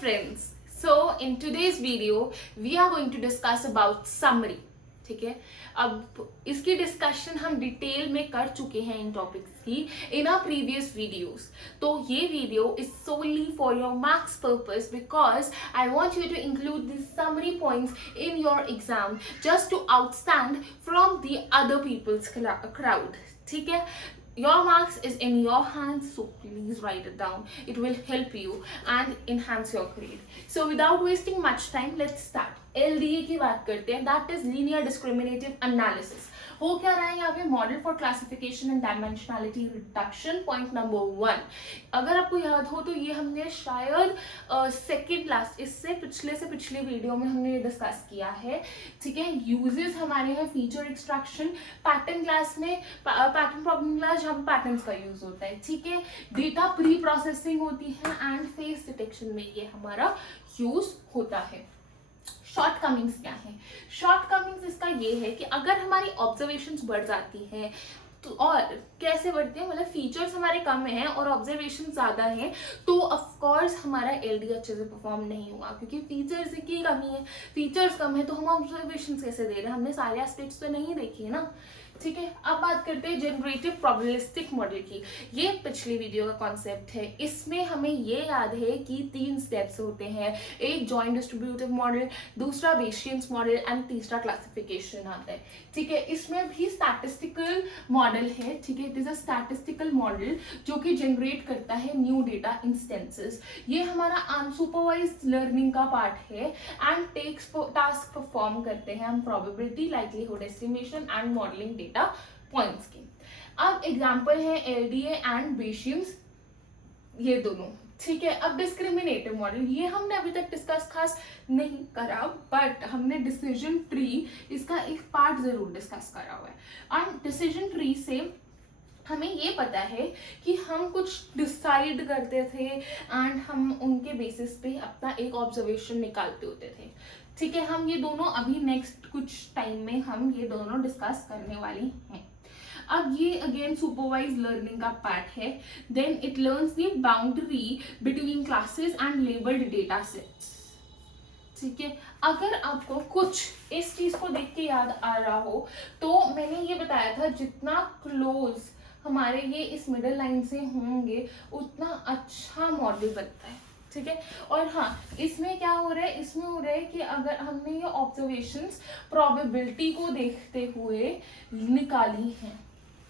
friends, so in today's video we are going to discuss about summary. ठीक है, अब इसकी डिस्कशन हम डिटेल में कर चुके हैं इन टॉपिक्स की इन आवर प्रीवियस वीडियोस. तो ये video is solely for your marks purpose because I want you to include these summary points in your exam just to outstand from the other people's crowd. ठीक है, your marks is in your hands, so please write it down. It will help you and enhance your grade. So without wasting much time, let's start. LDA की बात करते हैं, that is linear discriminative analysis. हो क्या रहा है यहाँ पे? Model for classification and dimensionality reduction. Point number 1, अगर आपको याद हो तो ये हमने शायद सेकेंड लास्ट इससे पिछले वीडियो में हमने ये डिस्कस किया है. ठीक है, यूजेस हमारे हैं फीचर एक्सट्रैक्शन, पैटर्न क्लास में पैटर्न प्रॉब्लम क्लास जहाँ पैटर्न्स का यूज होता है. ठीक है, डेटा प्री प्रोसेसिंग होती है एंड फेस डिटेक्शन में ये हमारा यूज होता है. शॉर्टकमिंग्स क्या है? शॉर्टकमिंग्स इसका ये है कि अगर हमारी ऑब्जर्वेशंस बढ़ जाती हैं तो, और कैसे बढ़ती है, मतलब फीचर्स हमारे कम हैं और ऑब्जर्वेशन ज़्यादा हैं, तो ऑफ कोर्स हमारा एलडी अच्छे से परफॉर्म नहीं हुआ, क्योंकि फीचर्स की कमी है. फीचर्स कम है तो हम ऑब्जर्वेशन कैसे दे रहे हैं? हमने सारे एस्पेक्ट्स तो नहीं देखे ना. ठीक है, अब बात करते हैं जनरेटिव प्रोबेबिलिस्टिक मॉडल की. ये पिछली वीडियो का कॉन्सेप्ट है. इसमें हमें ये याद है कि 3 स्टेप्स होते हैं. एक जॉइंट डिस्ट्रीब्यूटिव मॉडल, दूसरा बेसियंस मॉडल एंड तीसरा क्लासिफिकेशन आता है. ठीक है, इसमें भी स्टैटिस्टिकल मॉडल है. ठीक है, it is a statistical model जो कि जनरेट करता है न्यू डेटा इंस्टेंसेस. ये हमारा अनसुपरवाइज्ड लर्निंग का पार्ट है एंड टास्क परफॉर्म करते हैं हम probability, likelihood estimation and modelling data points की. अब एग्जांपल है एलडीए एंड बेसियंस, ये दोनों. ठीक है, अब डिस्क्रिमिनेटिव मॉडल ये हमने अभी तक डिस्कस खास नहीं करा, बट हमने डिसीजन ट्री इसका एक पार्ट जरूर डिस्कस करा हुआ है. एंड डिसीजन ट्री से हमें ये पता है कि हम कुछ डिसाइड करते थे एंड हम उनके बेसिस पे अपना एक ऑब्जर्वेशन निकालते होते थे. ठीक है, हम ये दोनों अभी नेक्स्ट कुछ टाइम में हम ये दोनों डिस्कस करने वाले हैं. अब ये अगेन सुपरवाइज लर्निंग का पार्ट है. Then it learns the boundary between classes and labelled data sets. ठीक है, अगर आपको कुछ इस चीज को देख के याद आ रहा हो तो मैंने ये बताया था जितना क्लोज हमारे ये इस मिडल लाइन से होंगे उतना अच्छा मॉडल बनता है. ठीक है, और हाँ, इसमें क्या हो रहा है? इसमें हो रहा है कि अगर हमने ये ऑब्जर्वेशंस प्रोबेबिलिटी को देखते हुए निकाली हैं.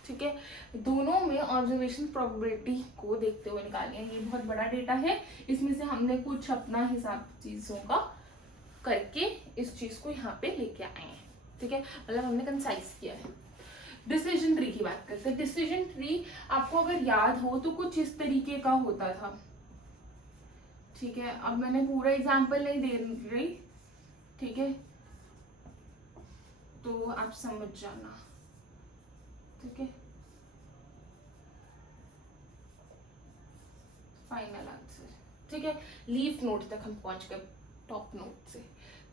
ठीक है, दोनों में ऑब्जर्वेशन प्रोबेबिलिटी को देखते हुए निकाली है. ये बहुत बड़ा डेटा है, इसमें से हमने कुछ अपना हिसाब चीजों का करके इस चीज को यहाँ पे लेके आए हैं. ठीक है, मतलब हमने कंसाइज किया है. डिसीजन ट्री की बात करते हैं. डिसीजन ट्री आपको अगर याद हो तो कुछ इस तरीके का होता था. ठीक है, अब मैंने पूरा एग्जाम्पल नहीं दे रही. ठीक है, तो आप समझ जाना. ठीक है, फाइनल आंसर. ठीक है, लीफ नोट तक हम पहुंच गए, टॉप नोट से.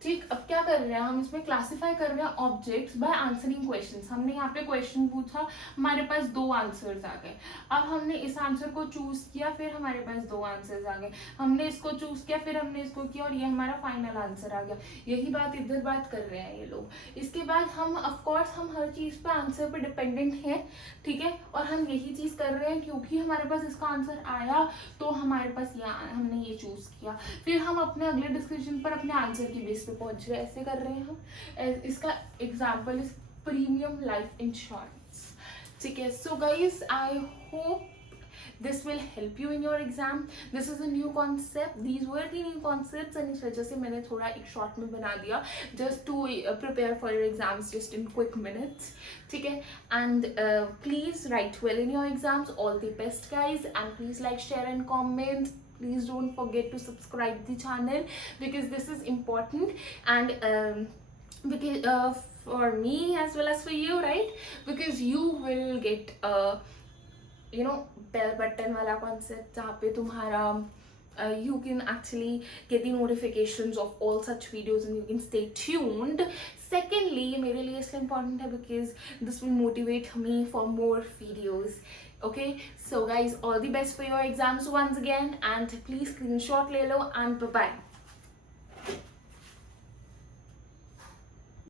ठीक, अब क्या कर रहे हैं हम? इसमें क्लासिफाई कर रहे हैं ऑब्जेक्ट्स बाय आंसरिंग क्वेश्चंस. हमने यहाँ पे क्वेश्चन पूछा, हमारे पास 2 आंसर्स आ गए. अब हमने इस आंसर को चूज किया, फिर हमारे पास 2 आंसर्स आ गए. हमने इसको चूज किया, फिर हमने इसको किया और ये हमारा फाइनल आंसर आ गया. यही बात इधर बात कर रहे हैं ये लोग. इसके बाद हम ऑफकोर्स हम हर चीज पे आंसर पे डिपेंडेंट हैं. ठीक है, और हम यही चीज कर रहे हैं क्योंकि हमारे पास इसका आंसर आया तो हमारे पास हमने ये चूज किया. फिर हम अपने अगले डिस्कशन पर अपने आंसर की बेस पे पहुंच रहे, ऐसे कर रहे हैं हम. इसका example is premium life insurance. ठीक है, so guys I hope this will help you in your exam. This is a new concept. These were the new concepts and इस वजह से मैंने थोड़ा एक शॉर्ट में बना दिया just to prepare for your exams just in quick minutes. ठीक है, and please write well in your exams. All the best guys, and please like, share and comment. Please don't forget to subscribe the channel because this is important and because for me as well as for you, right? Because you will get you know bell button वाला concept जहाँ पे तुम्हारा you can actually get the notifications of all such videos and you can stay tuned. Secondly, ये मेरे लिए इसलिए important है because this will motivate me for more videos. Okay, so guys, all the best for your exams once again, and please screenshot ले लो, and bye bye.